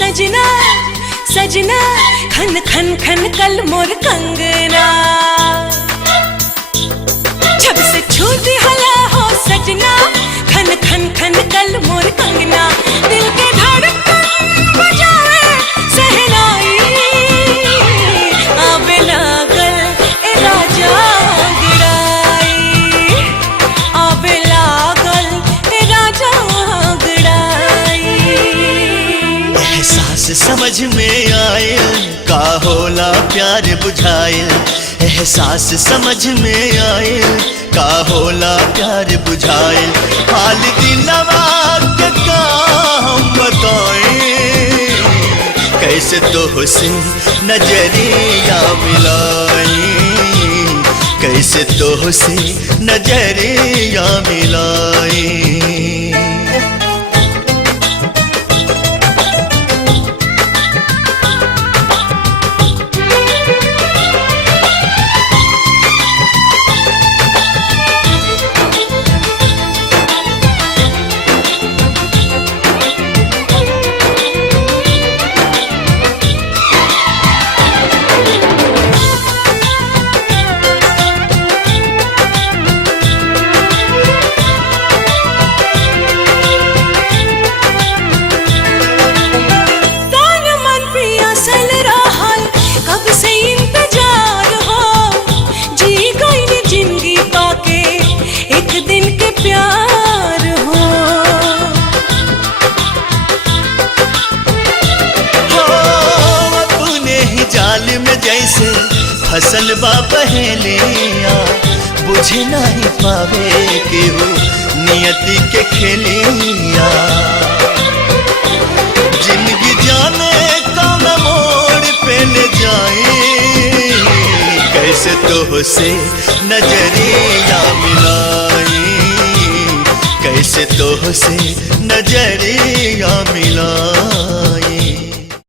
सजना सजना खन खन खन कल मोर कंगना, जब से छूटी हला हो सजना खन खन खन कल मोर कंगना। दिल के धड़कन बजाए सहनाई, आवे लागल ए राजा अंगड़ाई, आवे लागल ए राजा अंगड़ाई। एहसास समझ में आयल का होला प्यार बुझाइल, एहसास समझ में आयल का होला प्यार बुझाइल। हाल दिलवा के का हम बताएं, कैसे तोहसे नजरिया मिलाई, कैसे तोहसे नजरिया मिलाई। प्यार हो अपने ही जाल में जैसे फसल बा पहेलिया, बुझे नहीं पावे केहू नियति के खेलिया। जिंदगी जाने कौन मोड़ पे ले जाए, कैसे तोहसे नजरिया मिलाई, कैसे तोहसे नजरिया मिलाई।